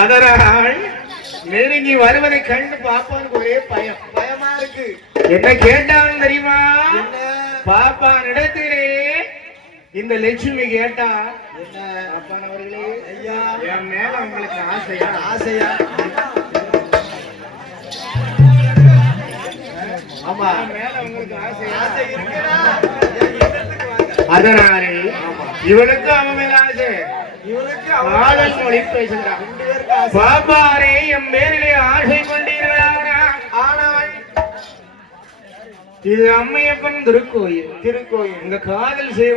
அதனால் நெருங்கி வருவதை கண்டு பாப்பானுக்கு ஒரே பயம். பயமா இருக்கு. என்ன கேட்டான் தெரியுமா? பாப்பான் இடத்திலே இந்த லட்சுமி கேட்டா என்ன? அவர்களே ஐயா. என் மேல உங்களுக்கு ஆசையா? ஆசையா? ஆமா. மேல உங்களுக்கு ஆசை இல்லத்துக்கு வாங்க அதனாலே இவனுக்கு அவன் மேல ஆசை. காதல் மொழி ஆசை. பாப்பாரே என் மேலே ஆசை. கொண்டீர்களானா ஆனால் இது அம்மையப்பன் திருக்கோயில். திருக்கோயில். இந்த காதல் செய்வ